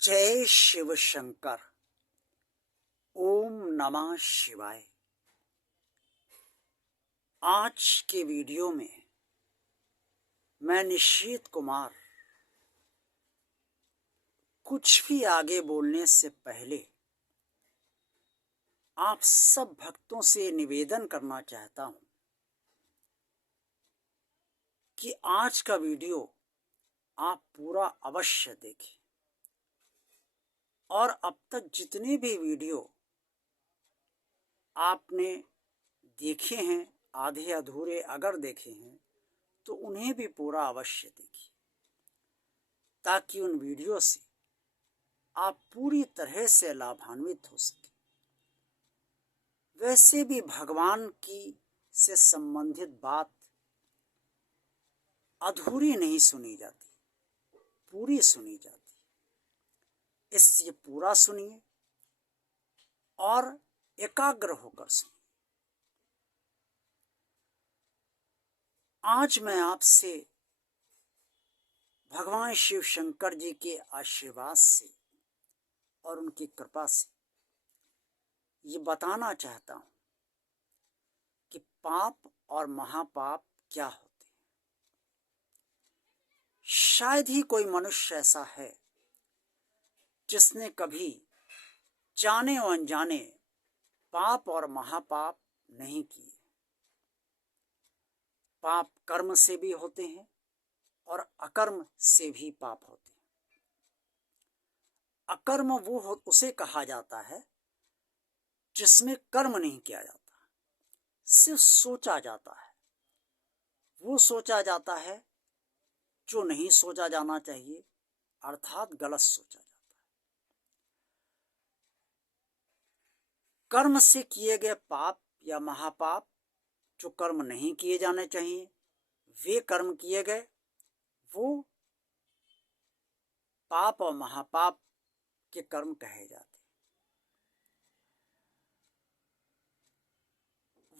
जय शिव शंकर। ओम नमः शिवाय। आज के वीडियो में मैं निशीत कुमार कुछ भी आगे बोलने से पहले आप सब भक्तों से निवेदन करना चाहता हूं कि आज का वीडियो आप पूरा अवश्य देखें और अब तक जितने भी वीडियो आपने देखे हैं, आधे अधूरे अगर देखे हैं तो उन्हें भी पूरा अवश्य देखिए, ताकि उन वीडियो से आप पूरी तरह से लाभान्वित हो सके। वैसे भी भगवान की से संबंधित बात अधूरी नहीं सुनी जाती, पूरी सुनी जाती। इसलिए पूरा सुनिए और एकाग्र होकर सुनिए। आज मैं आपसे भगवान शिव शंकर जी के आशीर्वाद से और उनकी कृपा से ये बताना चाहता हूं कि पाप और महापाप क्या होते हैं। शायद ही कोई मनुष्य ऐसा है जिसने कभी जाने और अनजाने पाप और महापाप नहीं किए। पाप कर्म से भी होते हैं और अकर्म से भी पाप होते हैं। अकर्म उसे कहा जाता है जिसमें कर्म नहीं किया जाता, सिर्फ सोचा जाता है। वो सोचा जाता है जो नहीं सोचा जाना चाहिए, अर्थात गलत सोचा जाता है। कर्म से किए गए पाप या महापाप, जो कर्म नहीं किए जाने चाहिए वे कर्म किए गए, वो पाप और महापाप के कर्म कहे जाते हैं।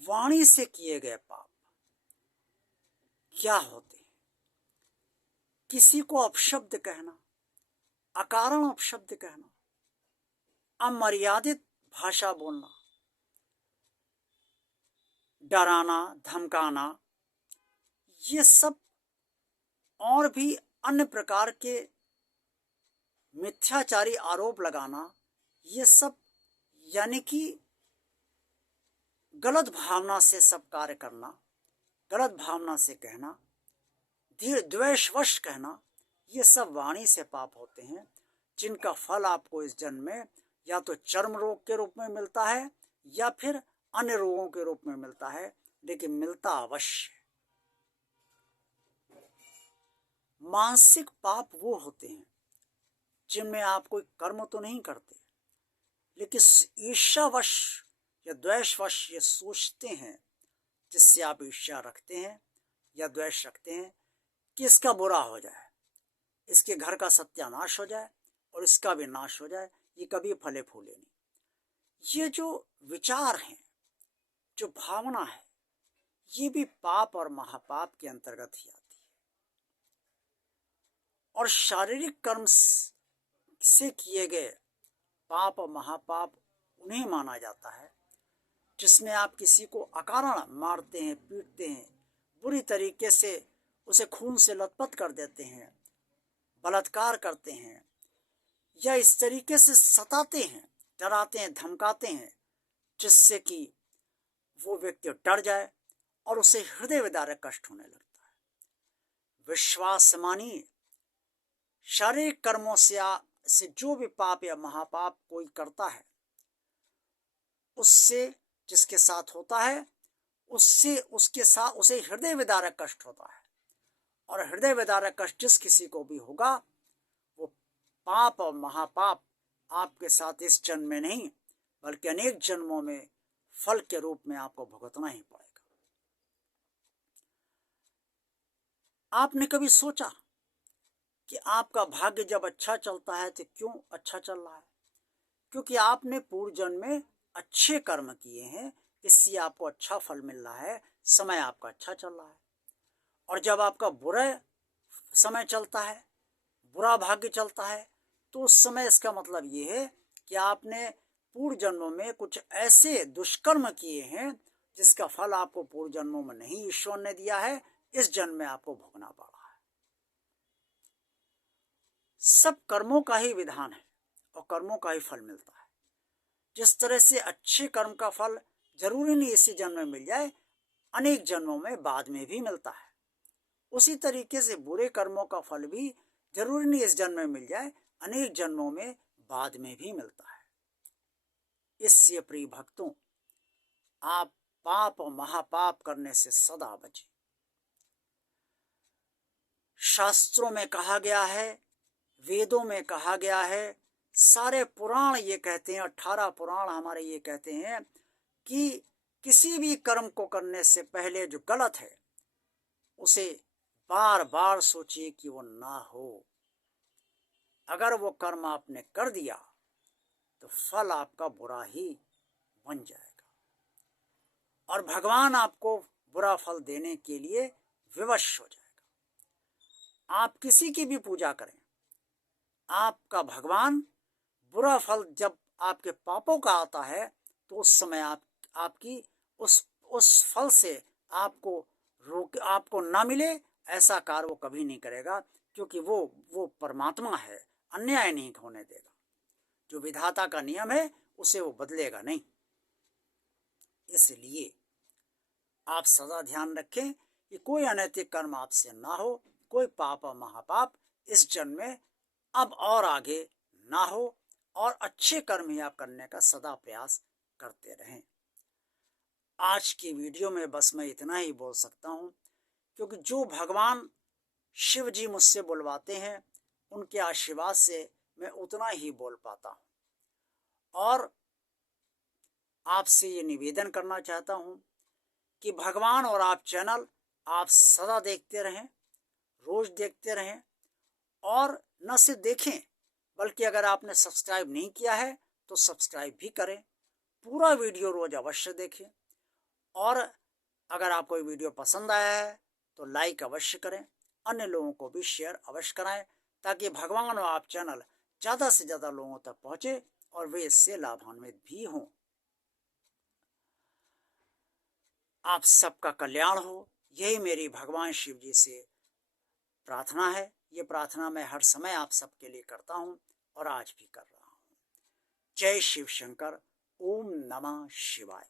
वाणी से किए गए पाप क्या होते हैं? किसी को अपशब्द कहना, अकारण अपशब्द कहना, अमर्यादित भाषा बोलना, डराना, धमकाना, ये सब और भी अन्य प्रकार के मिथ्याचारी आरोप लगाना, ये सब यानी कि गलत भावना से सब कार्य करना, गलत भावना से कहना, धीर द्वेषवश कहना, ये सब वाणी से पाप होते हैं, जिनका फल आपको इस जन्म में या तो चर्म रोग के रूप में मिलता है या फिर अन्य रोगों के रूप में मिलता है, लेकिन मिलता अवश्य। मानसिक पाप वो होते हैं जिनमें आप कोई कर्म तो नहीं करते, लेकिन ईर्ष्यावश या द्वेषवश ये सोचते हैं, जिससे आप ईर्ष्या रखते हैं या द्वेष रखते हैं कि इसका बुरा हो जाए, इसके घर का सत्यानाश हो जाए और इसका भी नाश हो जाए, ये कभी फले फूले नहीं। ये जो विचार हैं, जो भावना है, ये भी पाप और महापाप के अंतर्गत ही आती है। और शारीरिक कर्म से किए गए पाप और महापाप उन्हें माना जाता है जिसमें आप किसी को अकारण मारते हैं, पीटते हैं, बुरी तरीके से उसे खून से लथपथ कर देते हैं, बलात्कार करते हैं, या इस तरीके से सताते हैं, डराते हैं, धमकाते हैं, जिससे कि वो व्यक्ति डर जाए और उसे हृदय विदारक कष्ट होने लगता है। विश्वास मानिए, शारीरिक कर्मों से जो भी पाप या महापाप कोई करता है, उससे जिसके साथ होता है, उससे उसके साथ उसे हृदय विदारक कष्ट होता है। और हृदय विदारक कष्ट जिस किसी को भी होगा, वो पाप और महापाप आपके साथ इस जन्म में नहीं बल्कि अनेक जन्मों में फल के रूप में आपको भुगतना ही पड़ेगा। आपने कभी सोचा कि आपका भाग्य जब अच्छा चलता है तो क्यों अच्छा चल रहा है? क्योंकि आपने पूर्व जन्म में अच्छे कर्म किए हैं, इससे आपको अच्छा फल मिल रहा है, समय आपका अच्छा चल रहा है। और जब आपका बुरा समय चलता है, बुरा भाग्य चलता है, तो उस समय इसका मतलब ये है कि आपने पूर्व जन्मों में कुछ ऐसे दुष्कर्म किए हैं जिसका फल आपको पूर्व जन्मों में नहीं ईश्वर ने दिया है, इस जन्म में आपको भोगना पड़ा है। सब कर्मों का ही विधान है और कर्मों का ही फल मिलता है। जिस तरह से अच्छे कर्म का फल जरूरी नहीं इसी जन्म में मिल जाए, अनेक जन्मों में बाद में भी मिलता है, उसी तरीके से बुरे कर्मों का फल भी जरूरी नहीं इस जन्म में मिल जाए, अनेक जन्मों में बाद में भी मिलता है। इससे प्रिय भक्तों, आप पाप और महापाप करने से सदा बचें। शास्त्रों में कहा गया है, वेदों में कहा गया है, सारे पुराण ये कहते हैं, 18 पुराण हमारे ये कहते हैं कि किसी भी कर्म को करने से पहले जो गलत है उसे बार बार सोचिए कि वो ना हो। अगर वो कर्म आपने कर दिया तो फल आपका बुरा ही बन जाएगा और भगवान आपको बुरा फल देने के लिए विवश हो जाएगा। आप किसी की भी पूजा करें, आपका भगवान बुरा फल जब आपके पापों का आता है तो उस समय आपकी उस फल से आपको ना मिले ऐसा कार्य वो कभी नहीं करेगा, क्योंकि वो परमात्मा है, अन्याय नहीं होने देगा। जो विधाता का नियम है उसे वो बदलेगा नहीं। इसलिए आप सदा ध्यान रखें कि कोई अनैतिक कर्म आपसे ना हो, कोई पाप और महापाप इस जन्म में अब और आगे ना हो, और अच्छे कर्म ही आप करने का सदा प्रयास करते रहें। आज की वीडियो में बस मैं इतना ही बोल सकता हूँ, क्योंकि जो भगवान शिव जी मुझसे बुलवाते हैं उनके आशीर्वाद से मैं उतना ही बोल पाता हूँ। और आपसे ये निवेदन करना चाहता हूँ कि भगवान और आप चैनल आप सदा देखते रहें, रोज देखते रहें, और न सिर्फ देखें बल्कि अगर आपने सब्सक्राइब नहीं किया है तो सब्सक्राइब भी करें। पूरा वीडियो रोज अवश्य देखें, और अगर आपको ये वीडियो पसंद आया है तो लाइक अवश्य करें, अन्य लोगों को भी शेयर अवश्य कराएं, ताकि भगवान और आप चैनल ज़्यादा से ज़्यादा लोगों तक पहुँचे और वे इससे लाभान्वित भी हों। आप सबका कल्याण हो, यही मेरी भगवान शिव जी से प्रार्थना है। ये प्रार्थना मैं हर समय आप सबके लिए करता हूँ और आज भी कर रहा हूँ। जय शिव शंकर। ओम नमः शिवाय।